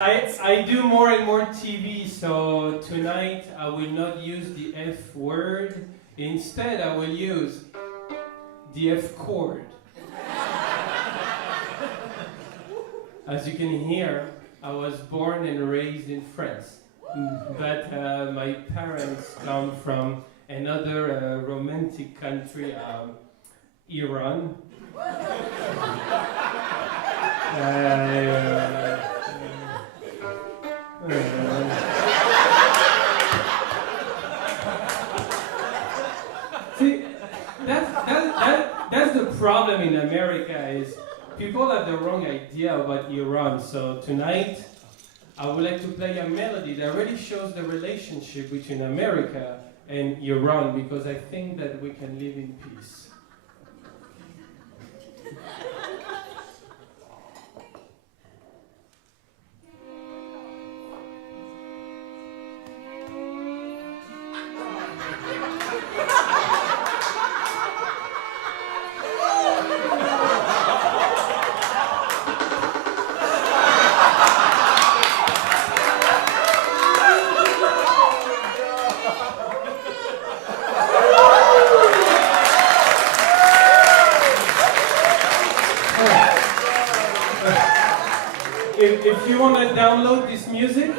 I do more and more TV, so tonight I will not use the F word. Instead, I will use the F chord. As you can hear, I was born and raised in France, but my parents come from another romantic country, Iran. See, that's the problem in America is people have the wrong idea about Iran. So tonight, I would like to play a melody that really shows the relationship between America and Iran, because I think that we can live in peace. If you want to download this music,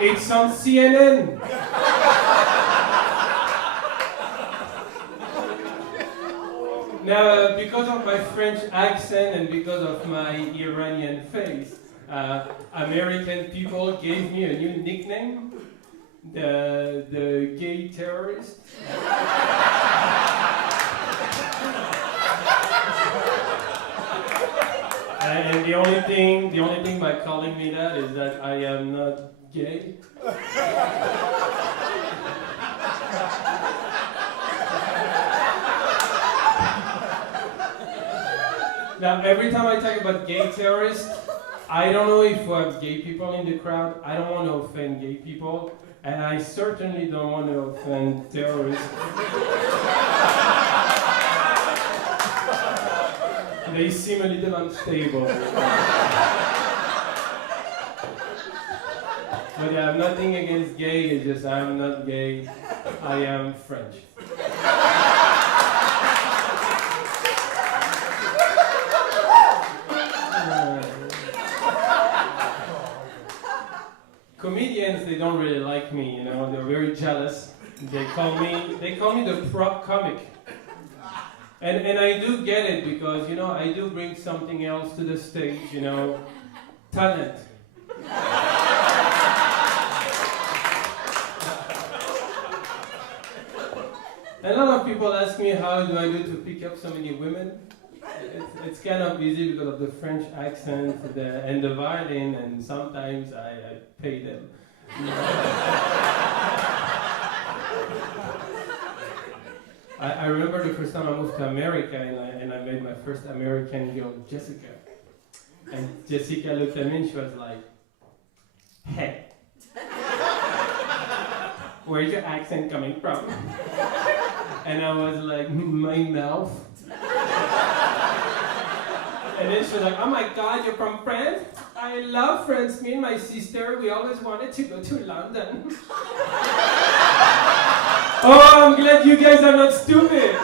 it's on CNN. Now, because of my French accent and because of my Iranian face, American people gave me a new nickname, the gay terrorist. And the only thing by calling me that is that I am not gay. Now, every time I talk about gay terrorists, I don't know if we have gay people in the crowd. I don't want to offend gay people, and I certainly don't want to offend terrorists. They seem a little unstable. But I have nothing against gay, it's just I'm not gay, I am French. Comedians, they don't really like me, you know, they're very jealous. They call me the prop comic. And I do get it because, you know, I do bring something else to the stage, you know, talent. A lot of people ask me how do I do to pick up so many women. It's kind of easy because of the French accent and the violin, and sometimes I pay them. I remember the first time I moved to America and I met my first American girl, Jessica. And Jessica looked at me and she was like, "Hey, where's your accent coming from?" And I was like, "My mouth." And then she was like, "Oh my God, you're from France? I love France. Me and my sister, we always wanted to go to London." Oh, I'm glad you guys are not stupid.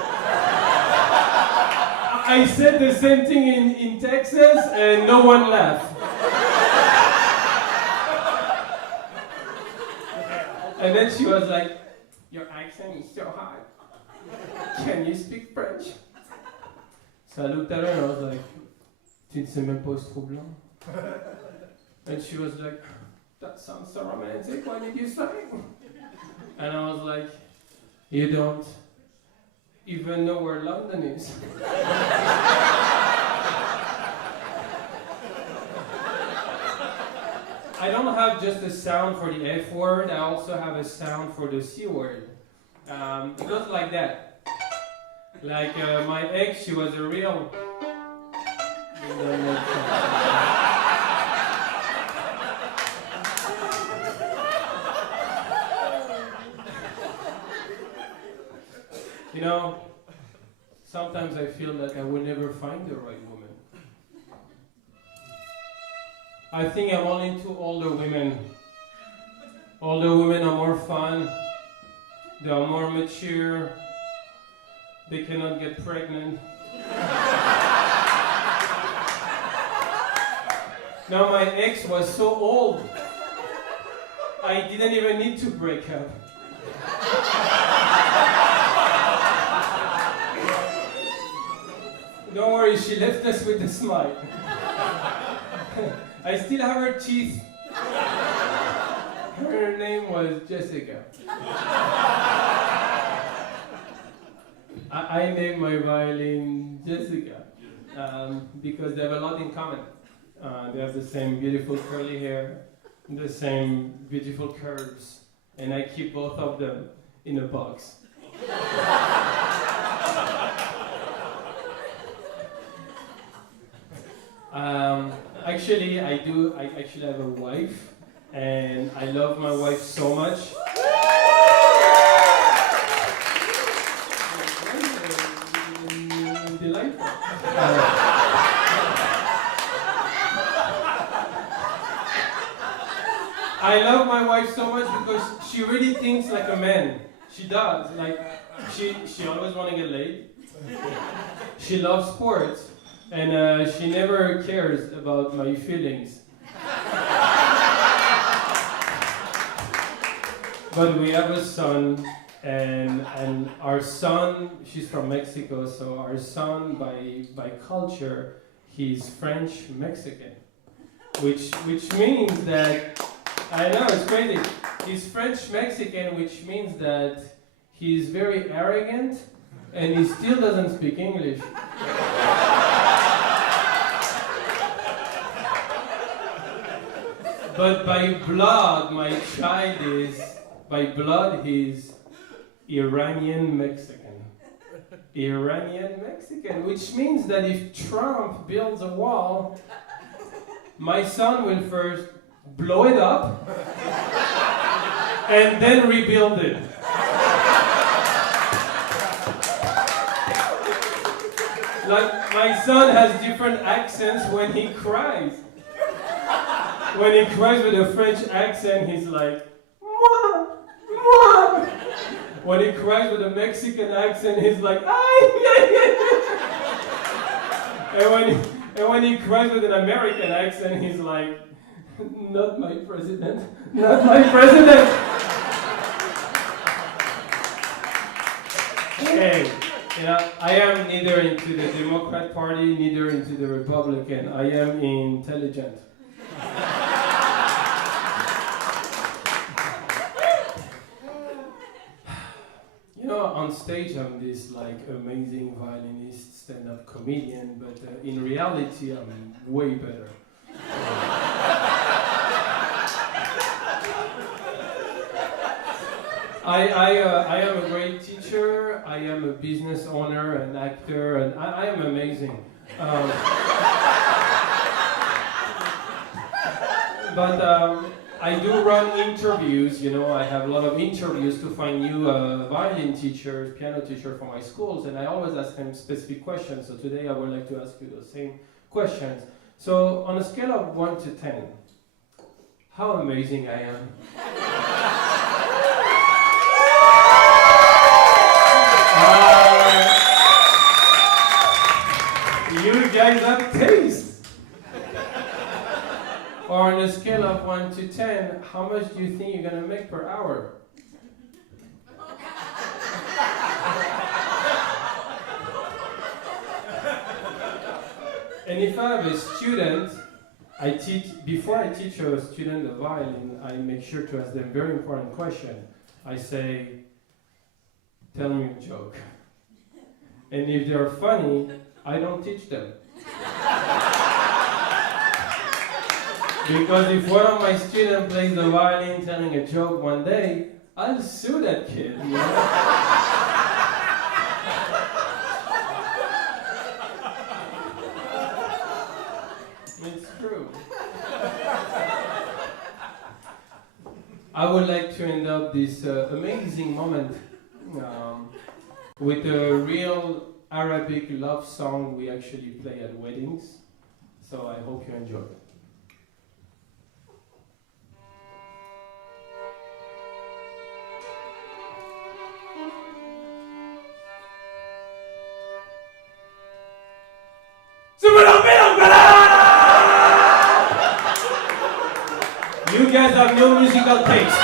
I said the same thing in Texas and no one laughed. And then she was like, "Your accent is so hard. Can you speak French?" So I looked at her and I was like, "Tu ne sais même pas ce troublant?" And she was like, "That sounds so romantic. Why did you sing?" And I was like, "You don't even know where London is." I don't have just a sound for the F word, I also have a sound for the C word. It goes like that. Like my ex, she was a real... You know, sometimes I feel like I will never find the right woman. I think I'm all into older women. Older women are more fun. They are more mature. They cannot get pregnant. Now my ex was so old, I didn't even need to break up. Don't worry, she left us with a smile. I still have her teeth. Her name was Jessica. I named my violin Jessica because they have a lot in common. They have the same beautiful curly hair, the same beautiful curves, and I keep both of them in a box. Actually, I actually have a wife, and I love my wife so much. Delightful. I love my wife so much because she really thinks like a man. She does. Like, she always wants to get laid. She loves sports. And she never cares about my feelings. But we have a son, and our son, she's from Mexico, so our son, by culture, he's French-Mexican. Which means that, I know, it's crazy. He's French-Mexican, which means that he's very arrogant, and he still doesn't speak English. But by blood, my child is, by blood, he's Iranian Mexican. Iranian Mexican, which means that if Trump builds a wall, my son will first blow it up and then rebuild it. Like, my son has different accents when he cries. When he cries with a French accent, he's like, "Mwah, mwah." When he cries with a Mexican accent, he's like, "Ay." And when he cries with an American accent, he's like, "Not my president, not my president." Hey, you know, I am neither into the Democrat Party, neither into the Republican. I am intelligent. You know, on stage I'm this like amazing violinist, stand-up comedian, but in reality I'm way better. I am a great teacher, I am a business owner, an actor, and I am amazing. But I do run interviews, you know, I have a lot of interviews to find new violin teachers, piano teachers for my schools, and I always ask them specific questions. So today I would like to ask you the same questions. So on a scale of 1 to 10, how amazing I am. You guys have taste. Or on a scale of 1 to 10, how much do you think you're going to make per hour? And if I have a student, before I teach a student the violin, I make sure to ask them a very important question. I say, tell me a joke. And if they're funny, I don't teach them. Because if one of my students plays the violin telling a joke one day, I'll sue that kid, you know? It's true. I would like to end up this amazing moment with a real Arabic love song we actually play at weddings. So I hope you enjoy it. have no musical taste.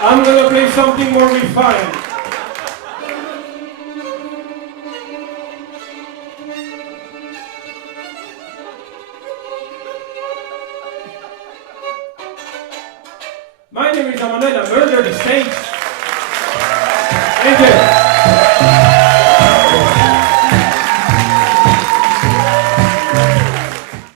I'm gonna play something more refined. My name is Armando Anto, murder the stage. Thank you.